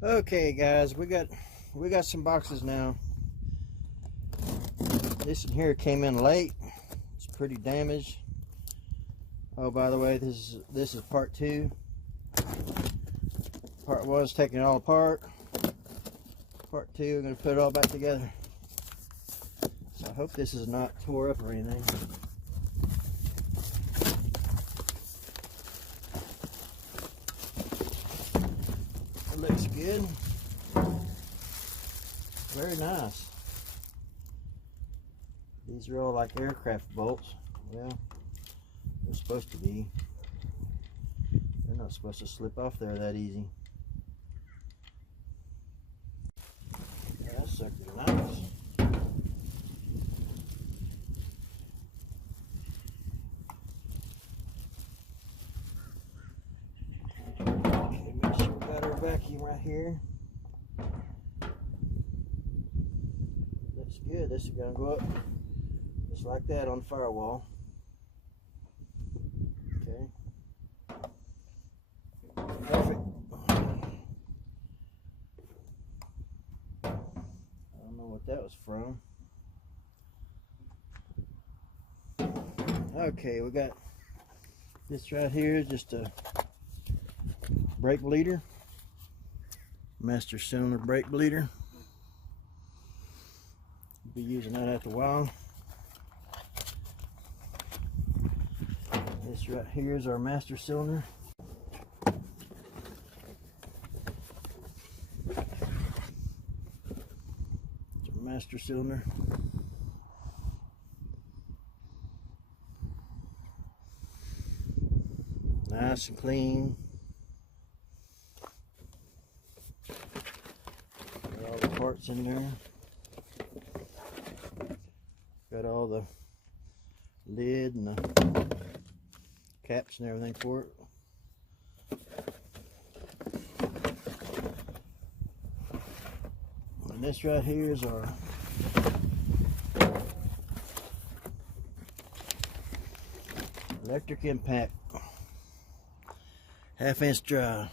Okay guys, we got some boxes now. This one here came in late. It's pretty damaged. Oh, by the way, this is part 2. Part 1 is taking it all apart. Part 2, I'm going to put it all back together. So I hope this is not tore up or anything. It looks good. Very nice. These are all like aircraft bolts. Well, they're supposed to be. They're not supposed to slip off there that easy. Yeah, that sucker's nice. Okay, make sure we got our vacuum right here. Looks good. This is gonna go up just like that on the firewall. Okay. Perfect. I don't know what that was from. Okay, we got this right here, just a brake bleeder. Master cylinder brake bleeder. Be using that after a while. This right here is our master cylinder. It's our master cylinder. Nice and clean. Got all the parts in there. Got all the lid and the caps and everything for it. And this right here is our electric impact 1/2 inch drive.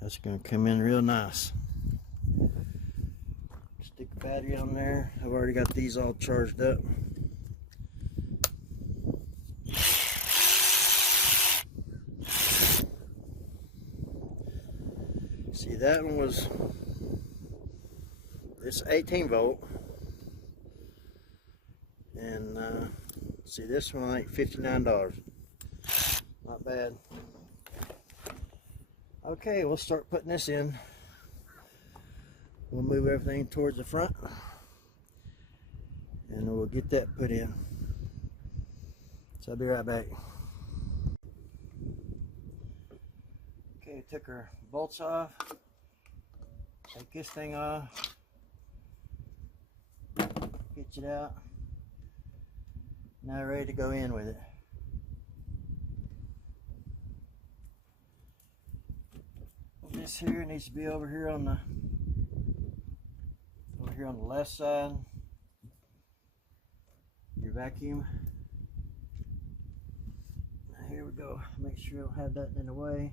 That's going to come in real nice. Stick the battery on there. I've already got these all charged up. See, that one was, it's 18 volt. And see, this one like $59. Not bad. Okay, we'll start putting this in. We'll move everything towards the front and we'll get that put in. So I'll be right back. Okay, took our bolts off. Take this thing off. Pitch it out. Now ready to go in with it. This here needs to be over here on the left side. Your vacuum. Now here we go. Make sure I don't have that in the way.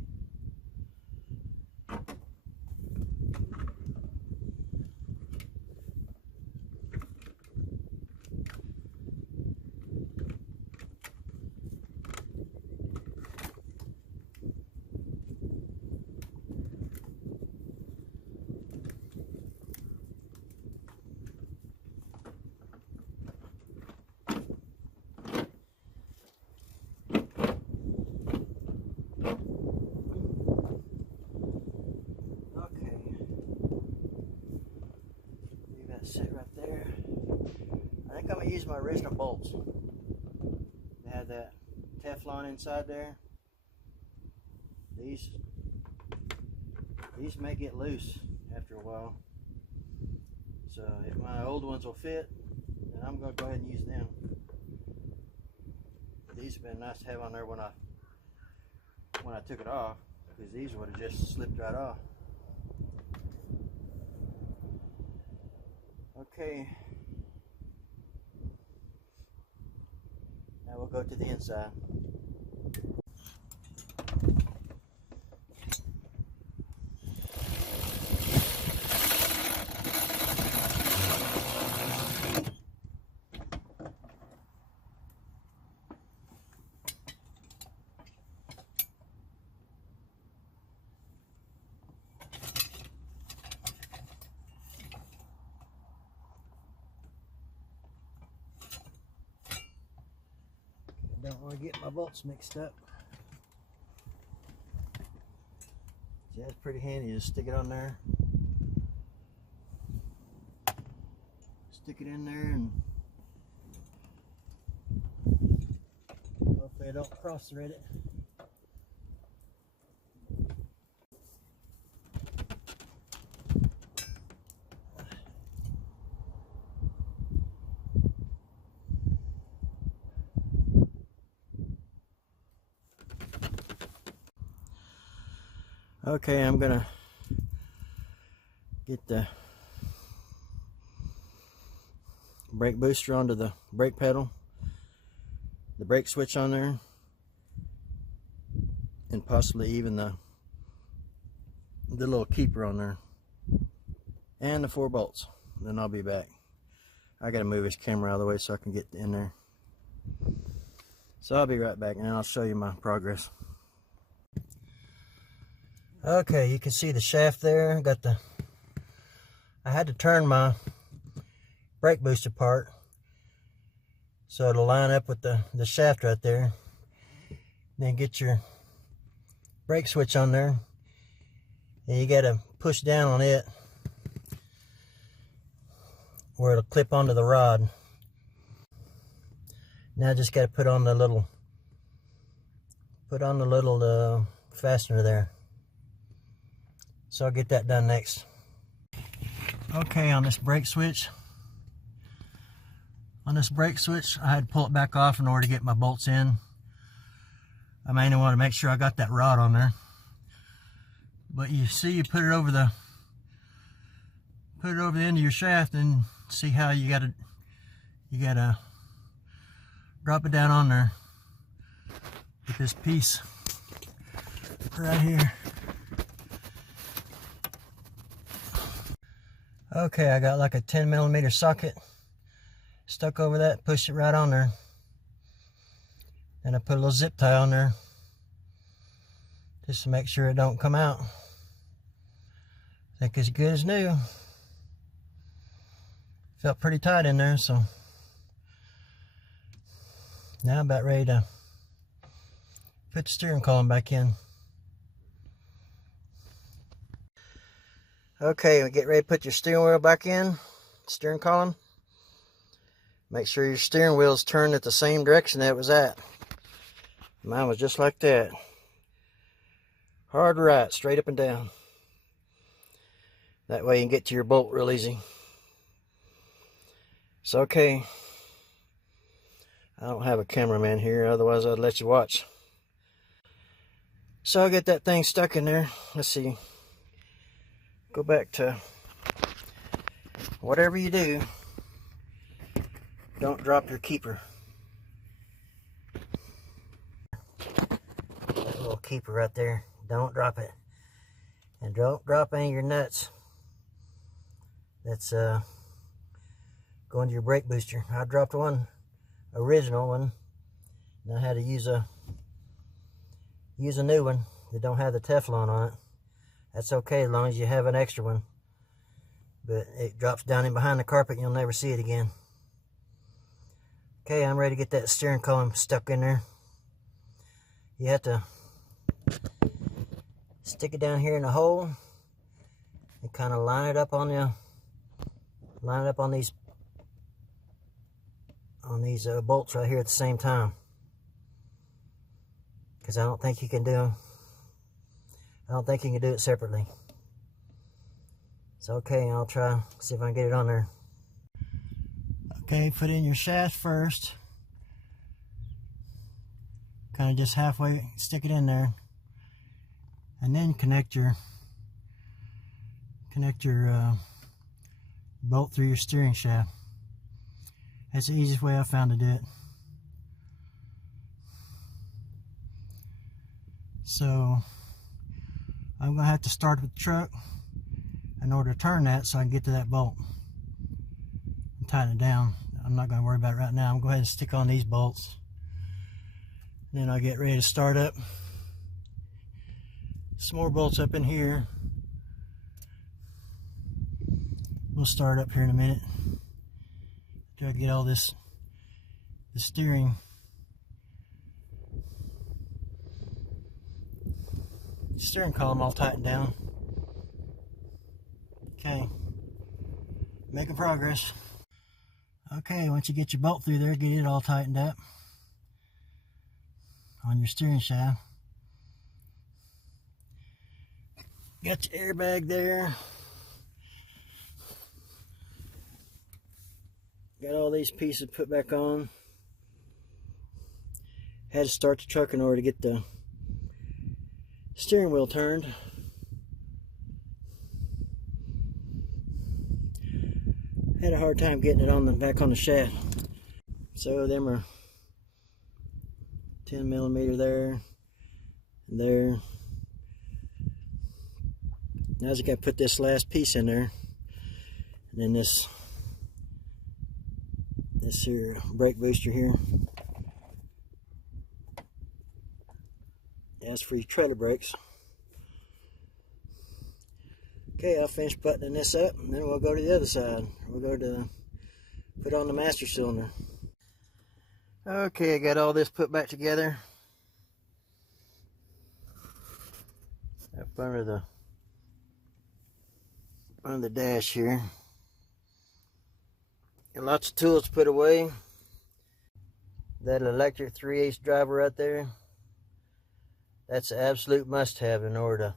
Sit right there. I think I'm gonna use my original bolts. They had that Teflon inside there. These may get loose after a while. So if my old ones will fit, then I'm gonna go ahead and use them. These have been nice to have on there when I took it off, because these would have just slipped right off. Okay, now we'll go to the inside. don't want to get my bolts mixed up. Yeah, it's pretty handy. Just stick it on there. Stick it in there and hopefully I don't cross thread it. Okay, I'm gonna get the brake booster onto the brake pedal, the brake switch on there, and possibly even the little keeper on there, and the 4 bolts. Then I'll be back. I gotta move this camera out of the way so I can get in there. So I'll be right back and I'll show you my progress. Okay, you can see the shaft there. I had to turn my brake booster part so it'll line up with the shaft right there. Then get your brake switch on there, and you gotta push down on it where it'll clip onto the rod. Now I just gotta put on the little fastener there. So I'll get that done next. Okay, on this brake switch, I had to pull it back off in order to get my bolts in. I mainly want to make sure I got that rod on there. But you see, you put it over the end of your shaft, and see how you gotta drop it down on there with this piece right here. Okay, I got like a 10mm socket stuck over that, push it right on there. And I put a little zip tie on there just to make sure it don't come out. I think it's good as new. Felt pretty tight in there, so now I'm about ready to put the steering column back in. Okay, get ready to put your steering wheel back in, steering column. Make sure your steering wheel is turned at the same direction that it was at. Mine was just like that. Hard right, straight up and down. That way you can get to your bolt real easy. So okay, I don't have a cameraman here, otherwise I'd let you watch. So I'll get that thing stuck in there. Let's see. Go back to whatever you do, don't drop your keeper. That little keeper right there, don't drop it. And don't drop any of your nuts that's going to your brake booster. I dropped one, original one, and I had to use a new one that don't have the Teflon on it. That's okay as long as you have an extra one. But it drops down in behind the carpet and you'll never see it again. Okay, I'm ready to get that steering column stuck in there. You have to stick it down here in the hole and kind of line it up on these bolts right here at the same time. Because I don't think you can do it separately. So okay, I'll try, see if I can get it on there. Okay, put in your shaft first. Kind of just halfway, stick it in there. And then connect your bolt through your steering shaft. That's the easiest way I found to do it. So I'm gonna have to start with the truck in order to turn that so I can get to that bolt and tighten it down. I'm not gonna worry about it right now. I'm gonna go ahead and stick on these bolts. Then I'll get ready to start up. Some more bolts up in here. We'll start up here in a minute. Try to get all the steering steering column all tightened down. Okay, making progress. Okay, once you get your bolt through there, get it all tightened up on your steering shaft. Got your airbag there. Got all these pieces put back on. Had to start the truck in order to get the steering wheel turned. Had a hard time getting it on the back on the shaft. So them are 10 millimeter there and there. Now I just got to put this last piece in there, and then this here brake booster here. That's for your trailer brakes. Okay, I'll finish buttoning this up, and then we'll go to the other side. We'll go to put on the master cylinder. Okay, I got all this put back together. Up under the dash here. Got lots of tools to put away. That electric 3/8 driver right there, that's an absolute must-have in order to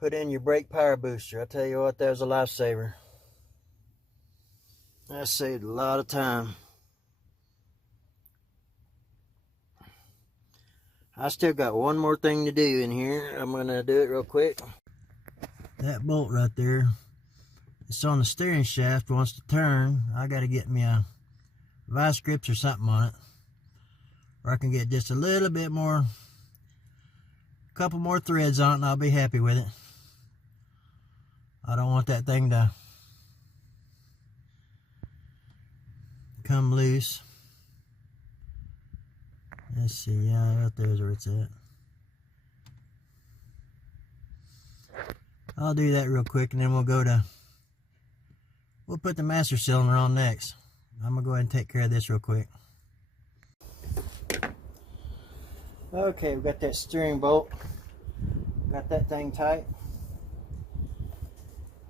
put in your brake power booster. I tell you what, that was a lifesaver. That saved a lot of time. I still got one more thing to do in here. I'm going to do it real quick. That bolt right there, it's on the steering shaft, wants to turn. I got to get me a vice grips or something on it, or I can get just a little bit more, a couple more threads on it, and I'll be happy with it. I don't want that thing to come loose. Let's see, yeah, right there's where it's at. I'll do that real quick, and then we'll put the master cylinder on next. I'm gonna go ahead and take care of this real quick. Okay, we've got that steering bolt. Got that thing tight.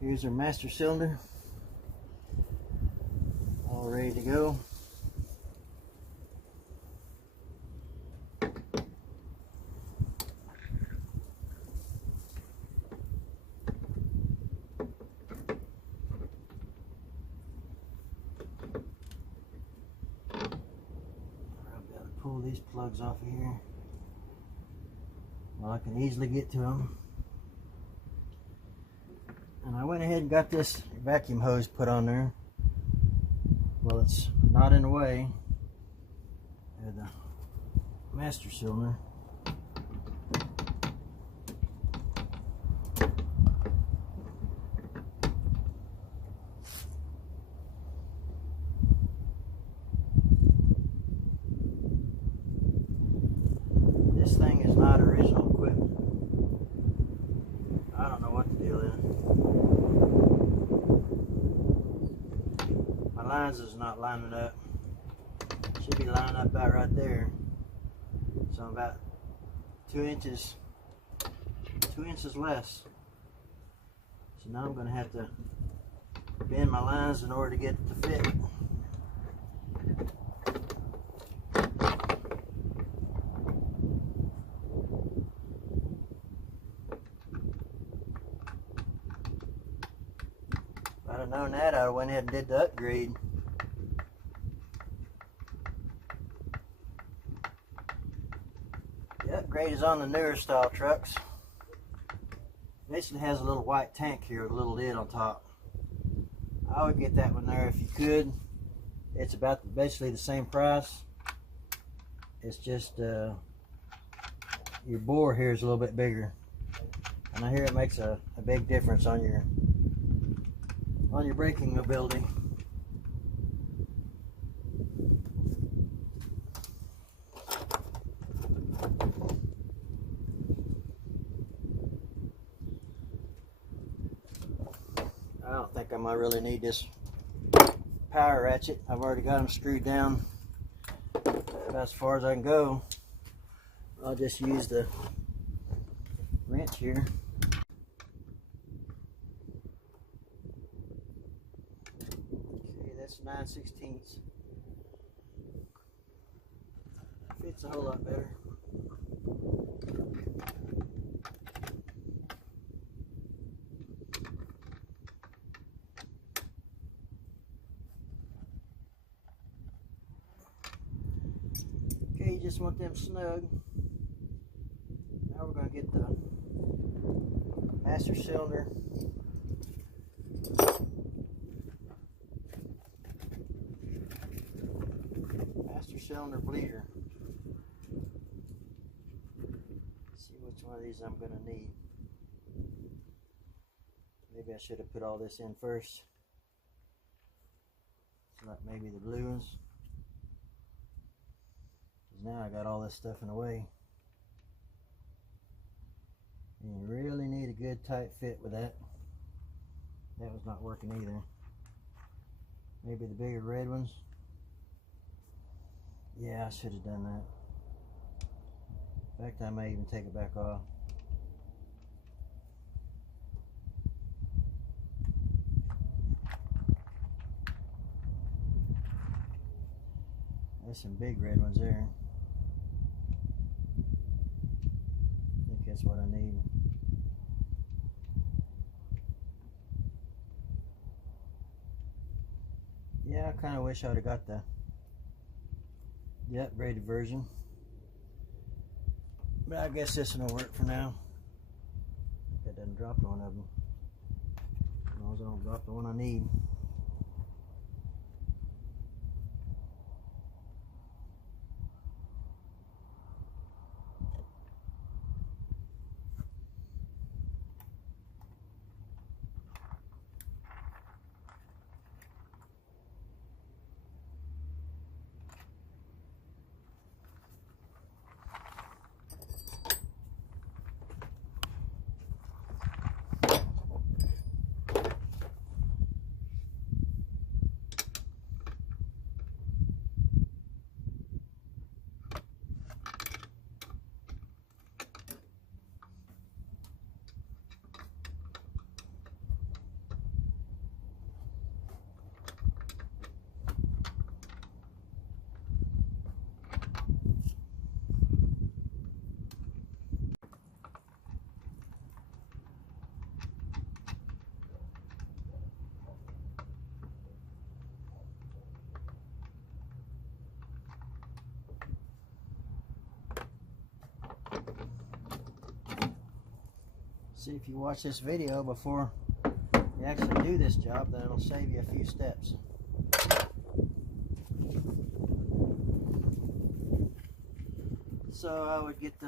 Here's our master cylinder. All ready to go. Pull these plugs off of here. Well, I can easily get to them. And I went ahead and got this vacuum hose put on there. Well, it's not in the way of the master cylinder. This thing is not original equipment. I don't know what the deal is. My lines is not lining up. Should be lining up about right there. So I'm about 2 inches less. So now I'm going to have to bend my lines in order to get it to fit. If I'd have known that, I went ahead and did the upgrade. The upgrade is on the newer style trucks. Basically has a little white tank here with a little lid on top. I would get that one there if you could. It's about basically the same price. It's just your bore here is a little bit bigger, and I hear it makes a big difference on your braking ability. I don't think I might really need this power ratchet. I've already got them screwed down about as far as I can go. I'll just use the wrench here. Okay, that's 9/16. Fits a whole lot better. Okay, you just want them snug. Now we're going to get the master cylinder. Master cylinder bleeder. See which one of these I'm going to need. Maybe I should have put all this in first. So like maybe the blue ones. Because now I got all this stuff in the way. And you really need a good tight fit with that. That was not working either. Maybe the bigger red ones. Yeah, I should have done that. In fact, I may even take it back off. There's some big red ones there. I think that's what I need. Yeah, I kind of wish I would have got the upgraded version. But I guess this one will work for now. That doesn't drop one of them. As long as I don't drop the one I need. See, if you watch this video before you actually do this job, then it'll save you a few steps. So I would get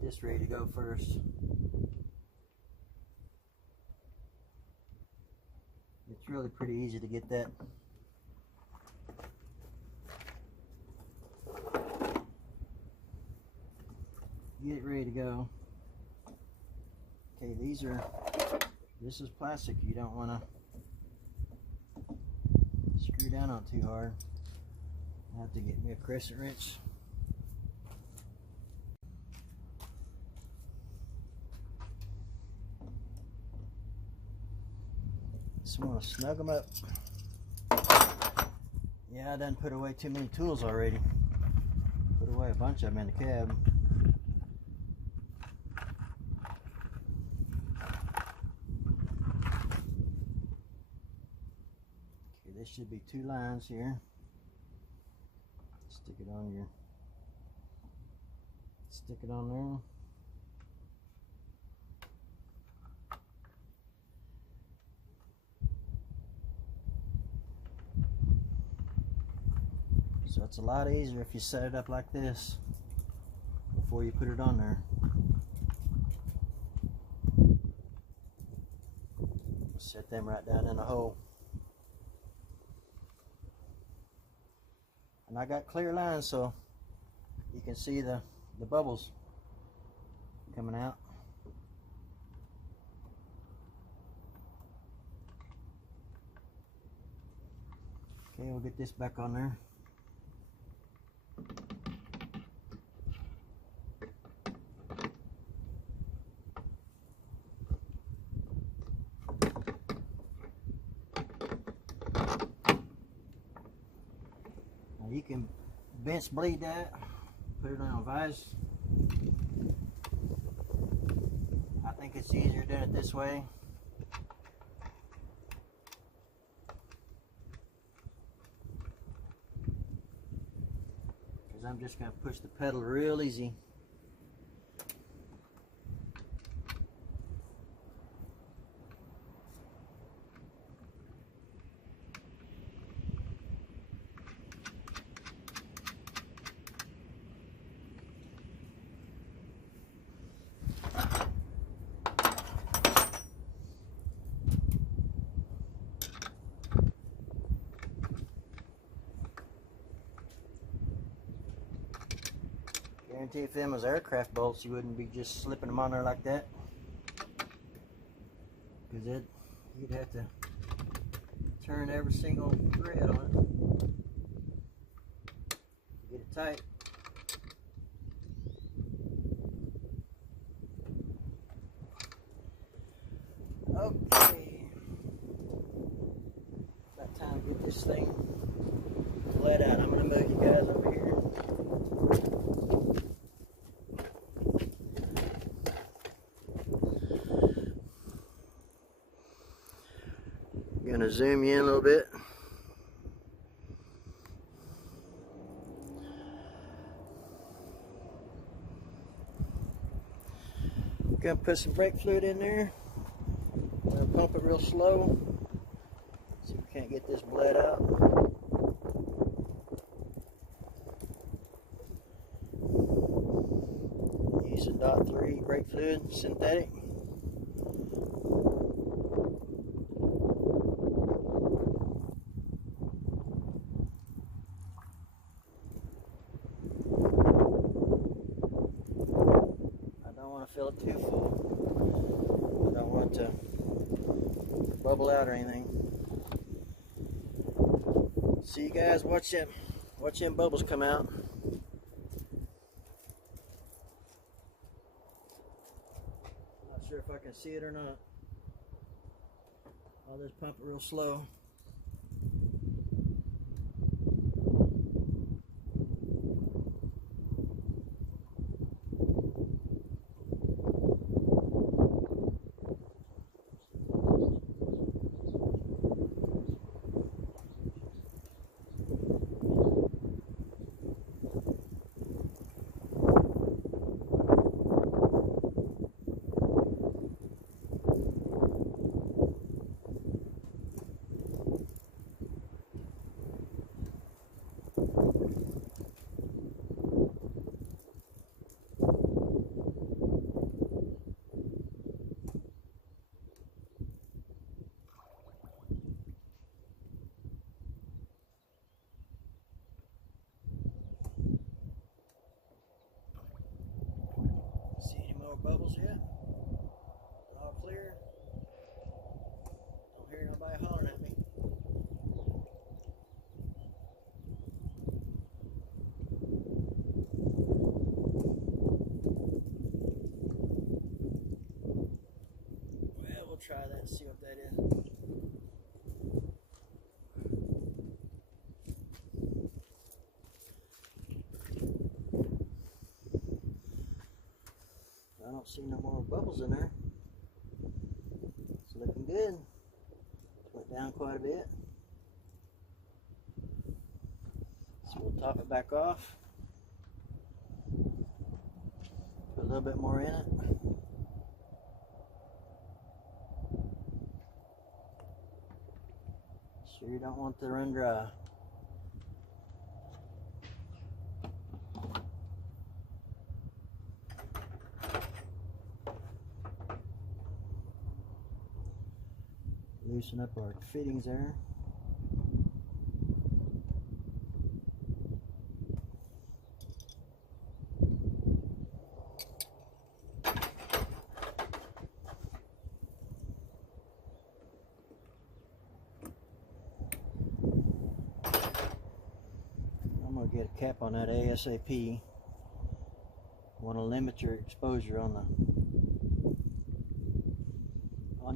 this ready to go first. It's really pretty easy to get that. Get it ready to go. Okay, this is plastic. You don't want to screw down on too hard. I have to get me a crescent wrench. Just want to snug them up. Yeah, I done put away too many tools already. Put away a bunch of them in the cab. There should be 2 lines here. Stick it on there. So it's a lot easier if you set it up like this before you put it on there. Set them right down in the hole. And I got clear lines so you can see the bubbles coming out. Okay, we'll get this back on there. bench bleed that, put it on a vise. I think it's easier doing it this way. Because I'm just going to push the pedal real easy. Guarantee if them was aircraft bolts, you wouldn't be just slipping them on there like that. Because you'd have to turn every single thread on it to get it tight. Okay. About time to get this thing let out. I'm going to move you guys over here. Gonna zoom you in a little bit. Gonna put some brake fluid in there. Gonna pump it real slow. See if we can't get this bled out. Using .3 brake fluid, synthetic. Fill it too full. I don't want it to bubble out or anything. See, you guys, watch them bubbles come out. Not sure if I can see it or not. I'll just pump it real slow. Bubbles yet? All clear. Don't hear nobody hollering at me. Well, we'll try that and see what that is. I don't see no more bubbles in there. It's looking good. Went down quite a bit. So we'll top it back off. Put a little bit more in it. Sure you don't want to run dry. Loosen up our fittings there. I'm going to get a cap on that ASAP. Want to limit your exposure on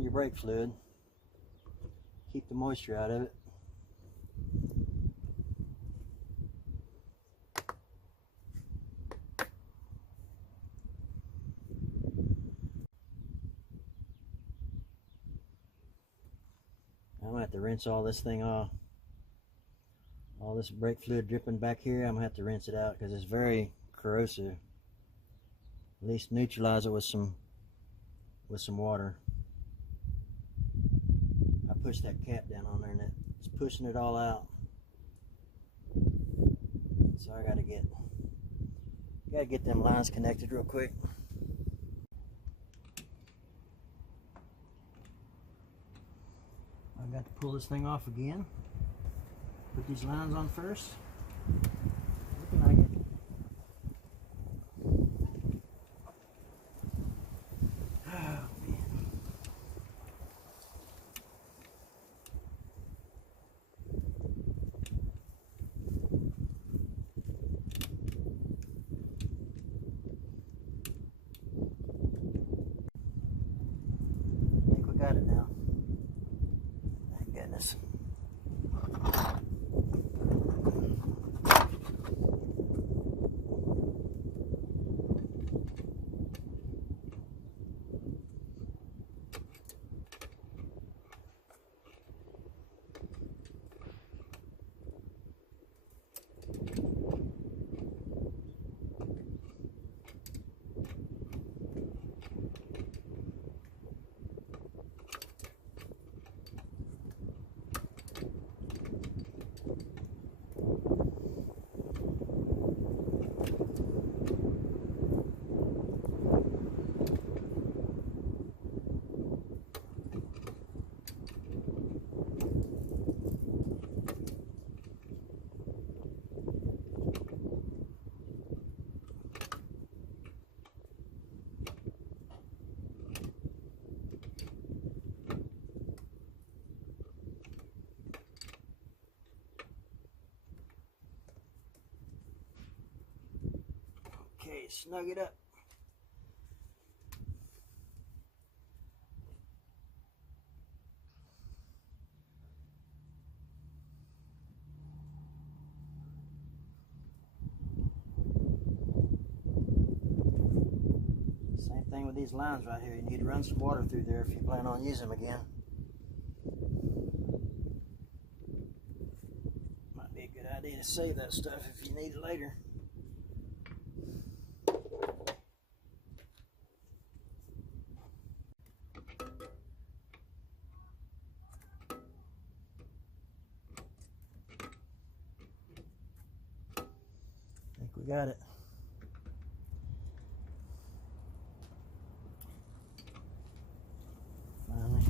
your brake fluid. Keep the moisture out of it. rinse all this thing off. All this brake fluid dripping back here, I'm gonna have to rinse it out because it's very corrosive. At least neutralize it with some water. I pushed that cap down on there and it's pushing it all out. So I gotta get them lines connected real quick. I've got to pull this thing off again. Put these lines on first. What can I get? Got it now. Thank goodness. Okay, snug it up. Same thing with these lines right here. You need to run some water through there if you plan on using them again. Might be a good idea to save that stuff if you need it later. I think we got it. Finally.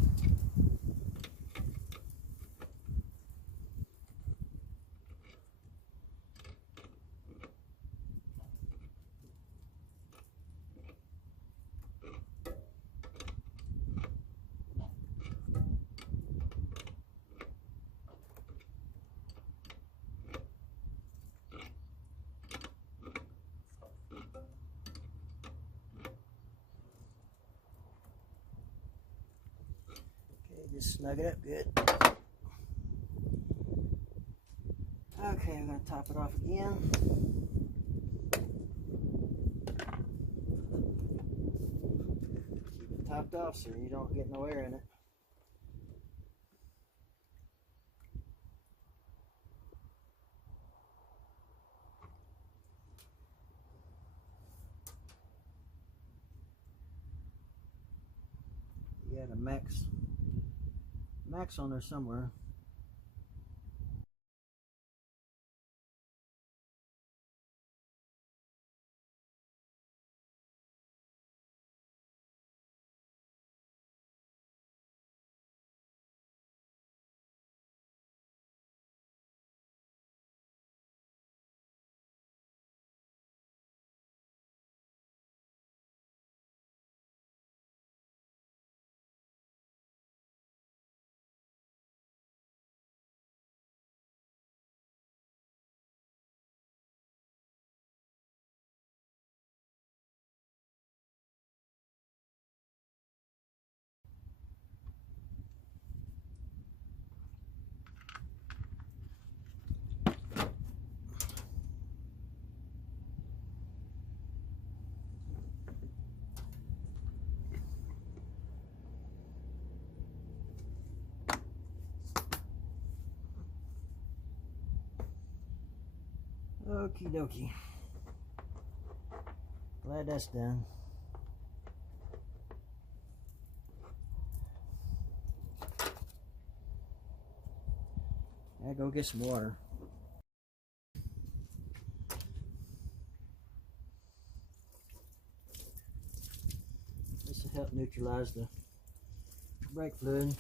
Just snug it up good. Okay, I'm going to top it off again. Keep it topped off so you don't get no air in it. You got a max on there somewhere. Okie dokie. Glad that's done. I'll go get some water. This will help neutralize the brake fluid.